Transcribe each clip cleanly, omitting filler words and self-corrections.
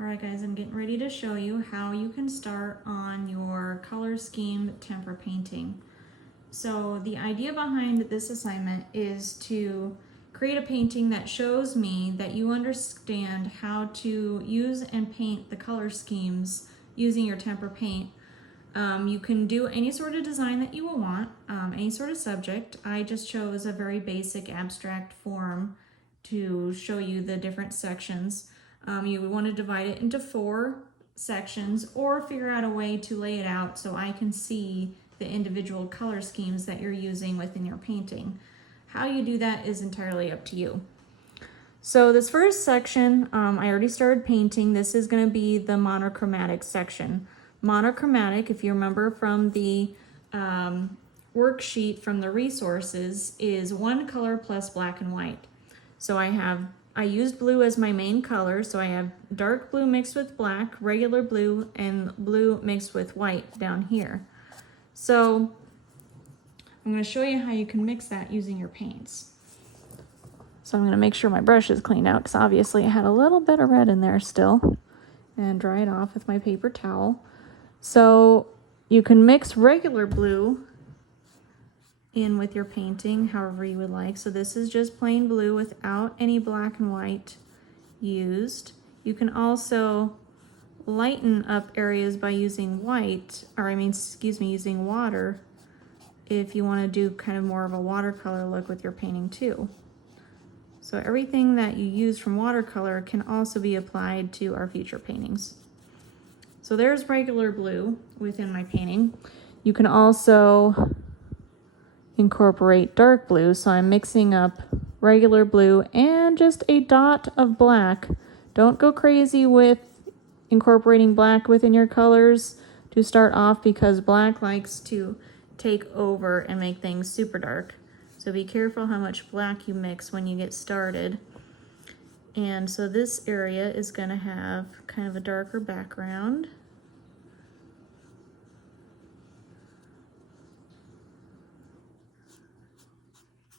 Alright guys, I'm getting ready to show you how you can start on your color scheme tempera painting. So the idea behind this assignment is to create a painting that shows me that you understand how to use and paint the color schemes using your tempera paint. You can do any sort of design that you will want, any sort of subject. I just chose a very basic abstract form to show you the different sections. You would want to divide it into 4 sections or figure out a way to lay it out so I can see the individual color schemes that you're using within your painting. How you do that is entirely up to you. So this first section, I already started painting. This is going to be the monochromatic section. Monochromatic, if you remember from the worksheet from the resources, is one color plus black and white. So I used blue as my main color, so I have dark blue mixed with black, regular blue, and blue mixed with white down here. So I'm going to show you how you can mix that using your paints. So I'm going to make sure my brush is cleaned out because obviously I had a little bit of red in there still, and dry it off with my paper towel. So you can mix regular blue in with your painting however you would like. So this is just plain blue without any black and white used. You can also lighten up areas by using using water if you want to do kind of more of a watercolor look with your painting too. So everything that you use from watercolor can also be applied to our future paintings. So there's regular blue within my painting. You can also incorporate dark blue, so I'm mixing up regular blue and just a dot of black. Don't go crazy with incorporating black within your colors to start off because black likes to take over and make things super dark. So be careful how much black you mix when you get started. And so this area is going to have kind of a darker background.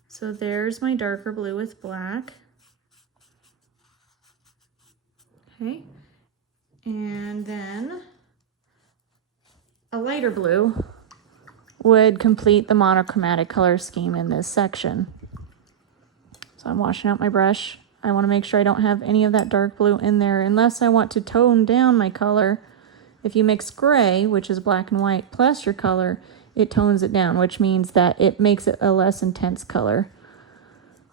So there's my darker blue with black. Okay. And then a lighter blue would complete the monochromatic color scheme in this section. So I'm washing out my brush. I want to make sure I don't have any of that dark blue in there unless I want to tone down my color. If you mix gray, which is black and white, plus your color, it tones it down, which means that it makes it a less intense color.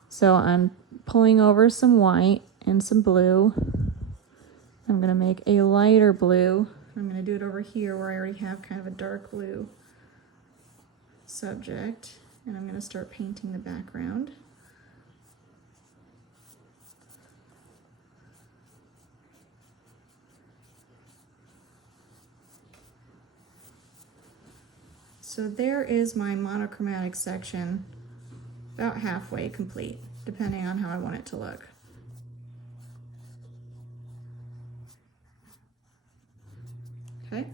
So I'm pulling over some white and some blue. I'm going to make a lighter blue. I'm going to do it over here where I already have kind of a dark blue subject. And I'm going to start painting the background. So there is my monochromatic section, about halfway complete, depending on how I want it to look. Okay,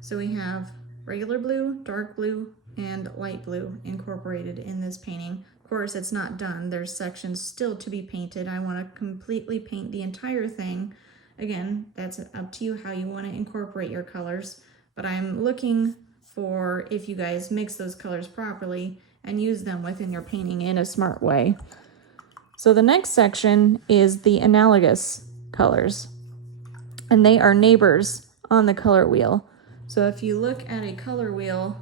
so we have regular blue, dark blue, and light blue incorporated in this painting. Of course, it's not done. There's sections still to be painted. I want to completely paint the entire thing. Again, that's up to you how you want to incorporate your colors, but I'm looking for if you guys mix those colors properly and use them within your painting in a smart way. So the next section is the analogous colors, and they are neighbors on the color wheel. So if you look at a color wheel,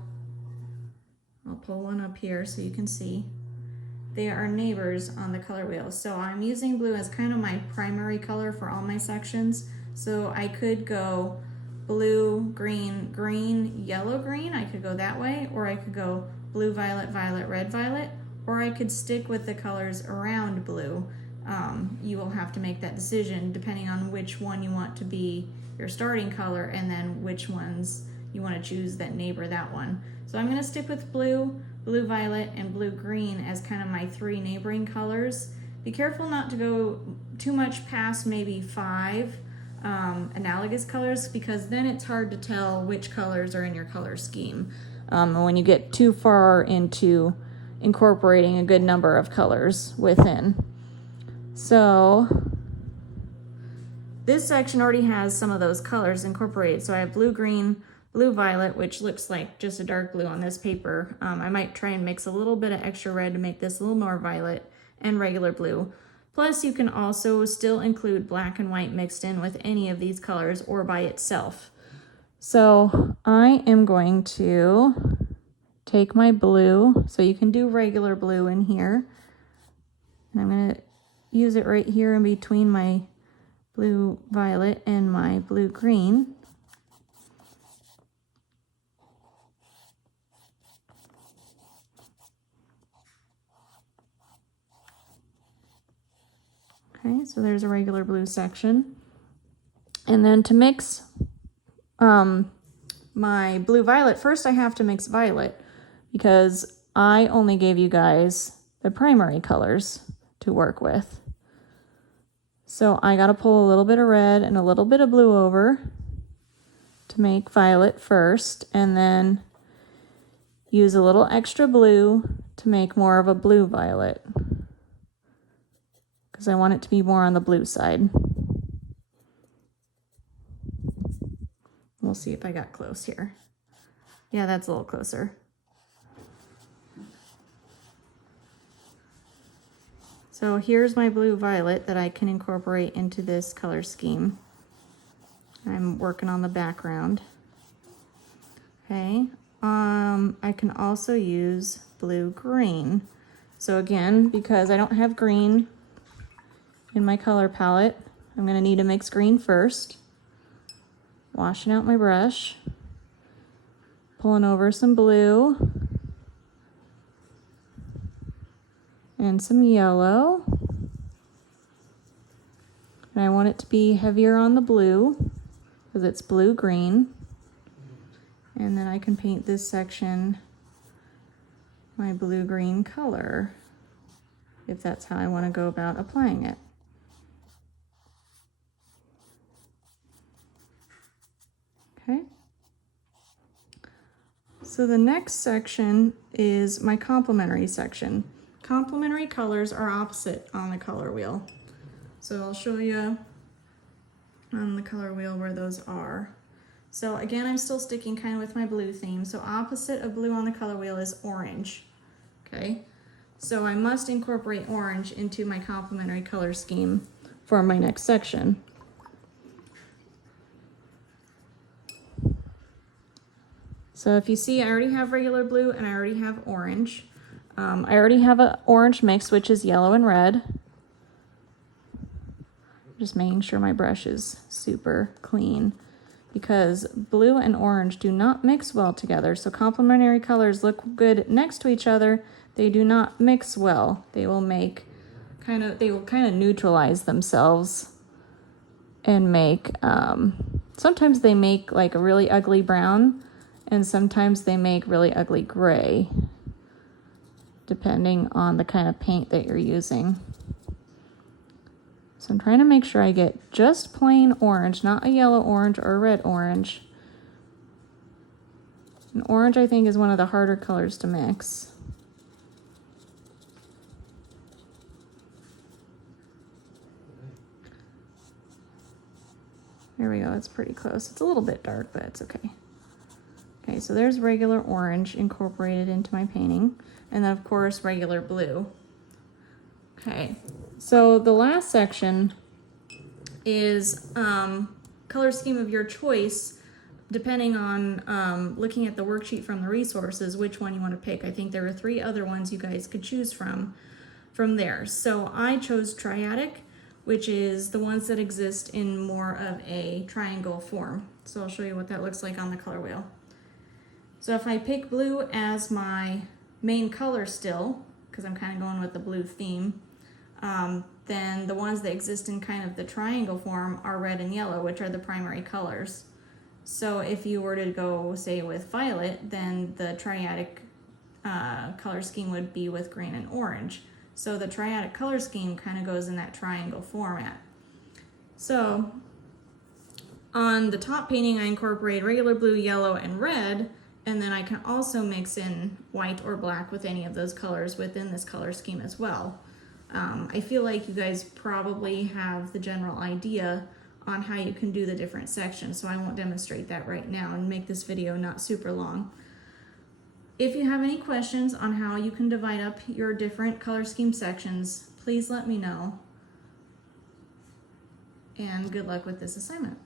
I'll pull one up here so you can see. They are neighbors on the color wheel. So I'm using blue as kind of my primary color for all my sections. So I could go blue, green, green, yellow, green. I could go that way, or I could go blue, violet, violet, red, violet, or I could stick with the colors around blue. You will have to make that decision depending on which one you want to be your starting color and then which ones you want to choose that neighbor that one. So I'm going to stick with blue, blue, violet, and blue, green as kind of my 3 neighboring colors. Be careful not to go too much past maybe 5 analogous colors, because then it's hard to tell which colors are in your color scheme when you get too far into incorporating a good number of colors within. So this section already has some of those colors incorporated. So I have blue green, blue violet, which looks like just a dark blue on this paper. I might try and mix a little bit of extra red to make this a little more violet, and regular blue. Plus you can also still include black and white mixed in with any of these colors or by itself. So I am going to take my blue, so you can do regular blue in here, and I'm going to use it right here in between my blue violet and my blue green. Okay, so there's a regular blue section. And then to mix my blue violet, first I have to mix violet because I only gave you guys the primary colors to work with. So I got to pull a little bit of red and a little bit of blue over to make violet first, and then use a little extra blue to make more of a blue violet, because I want it to be more on the blue side. We'll see if I got close here. Yeah, that's a little closer. So here's my blue violet that I can incorporate into this color scheme. I'm working on the background. Okay, I can also use blue green. So again, because I don't have green in my color palette, I'm gonna need to mix green first. Washing out my brush, pulling over some blue and some yellow. And I want it to be heavier on the blue because it's blue-green. And then I can paint this section my blue-green color, if that's how I want to go about applying it. Okay. So the next section is my complementary section. Complementary colors are opposite on the color wheel. So I'll show you on the color wheel where those are. So again, I'm still sticking kind of with my blue theme. So opposite of blue on the color wheel is orange. Okay. So I must incorporate orange into my complementary color scheme for my next section. So if you see, I already have regular blue and I already have orange. I already have an orange mix, which is yellow and red. Just making sure my brush is super clean, because blue and orange do not mix well together. So complementary colors look good next to each other. They do not mix well. They will kind of neutralize themselves and make, sometimes they make like a really ugly brown, and sometimes they make really ugly gray, depending on the kind of paint that you're using. So I'm trying to make sure I get just plain orange, not a yellow orange or a red orange. And orange, I think, is one of the harder colors to mix. There we go, it's pretty close. It's a little bit dark, but it's okay. Okay, so there's regular orange incorporated into my painting. And then of course, regular blue. Okay, so the last section is color scheme of your choice, depending on looking at the worksheet from the resources, which one you want to pick. I think there are 3 other ones you guys could choose from there. So I chose triadic, which is the ones that exist in more of a triangle form. So I'll show you what that looks like on the color wheel. So if I pick blue as my main color still, because I'm kind of going with the blue theme, then the ones that exist in kind of the triangle form are red and yellow, which are the primary colors. So if you were to go, say, with violet, then the triadic color scheme would be with green and orange. So the triadic color scheme kind of goes in that triangle format. So on the top painting, I incorporate regular blue, yellow, and red, and then I can also mix in white or black with any of those colors within this color scheme as well. I feel like you guys probably have the general idea on how you can do the different sections, so I won't demonstrate that right now and make this video not super long. If you have any questions on how you can divide up your different color scheme sections, please let me know. And good luck with this assignment.